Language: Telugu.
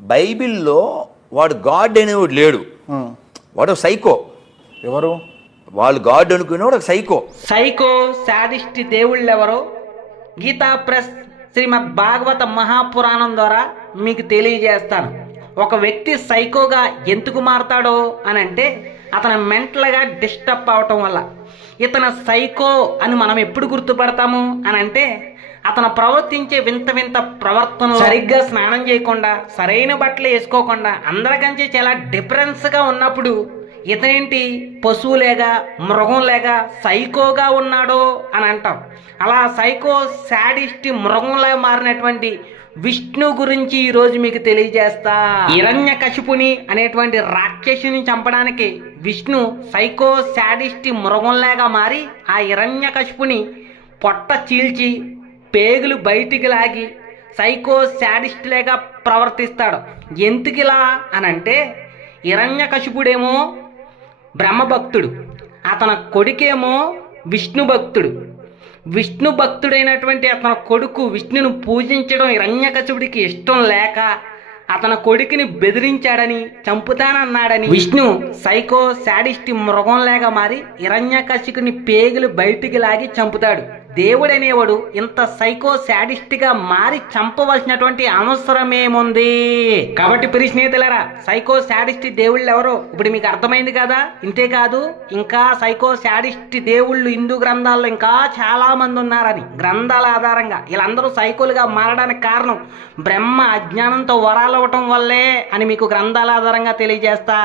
బైబిల్లో వాడు గాడ్ అనేవాడు లేడు, వాడు సైకో. ఎవరు వాళ్ళు గాడ్ అనుకునేవాడు ఒక సైకో. సైకో శాడిస్ట్ దేవుళ్ళు ఎవరో గీతా ప్రెస్ శ్రీమద్ భాగవత మహాపురాణం ద్వారా మీకు తెలియజేస్తాను. ఒక వ్యక్తి సైకోగా ఎందుకు మారతాడో అని అంటే అతను మెంటల్గా డిస్టర్బ్ అవటం వల్ల. ఇతను సైకో అని మనం ఎప్పుడు గుర్తుపడతాము అని అంటే అతను ప్రవర్తించే వింత వింత ప్రవర్తన, సరిగ్గా స్నానం చేయకుండా, సరైన బట్టలు వేసుకోకుండా, అందరికంటే చాలా డిఫరెన్స్గా ఉన్నప్పుడు ఇతనేంటి పశువులేగా మృగంలేగా సైకోగా ఉన్నాడో అని అంటాం. అలా సైకో శాడిస్ట్ మృగంలా మారినటువంటి విష్ణు గురించి ఈరోజు మీకు తెలియజేస్తా. హిరణ్యకశిపుని అనేటువంటి రాక్షసుని చంపడానికి విష్ణు సైకో శాడిస్ట్ మృగంలాగా మారి ఆ హిరణ్యకశిపుని పొట్ట చీల్చి పేగులు బయటికి లాగి సైకో శాడిస్ట్ లేగా ప్రవర్తిస్తాడు. ఎందుకిలా అనంటే హిరణ్యకశిపుడేమో బ్రహ్మభక్తుడు, అతని కొడుకేమో విష్ణు భక్తుడు. విష్ణు భక్తుడైనటువంటి అతని కొడుకు విష్ణును పూజించడం హిరణ్యకశిపుడికి ఇష్టం లేక అతని కొడుకుని బెదిరించాడని, చంపుతానన్నాడని విష్ణు సైకో శాడిస్ట్ మృగంలాగా మారి హిరణ్యకశిపుని పేగులు బయటికి లాగి చంపుతాడు. దేవుడనేవాడు ఇంత సైకో శాడిస్ట్గా మారి చంపవలసినటువంటి అవసరమేముంది? కాబట్టి ప్రియ స్నేహితులారా, సైకో శాడిస్ట్ దేవుళ్ళు ఎవరో ఇప్పుడు మీకు అర్థమైంది కదా. ఇంతేకాదు ఇంకా సైకో శాడిస్ట్ దేవుళ్ళు హిందూ గ్రంథాల్లో ఇంకా చాలా మంది ఉన్నారని గ్రంథాల ఆధారంగా వీళ్ళందరూ సైకోలుగా మారడానికి కారణం బ్రహ్మ అజ్ఞానంతో వరాలవ్వటం వల్లే అని మీకు గ్రంథాల ఆధారంగా తెలియజేస్తా.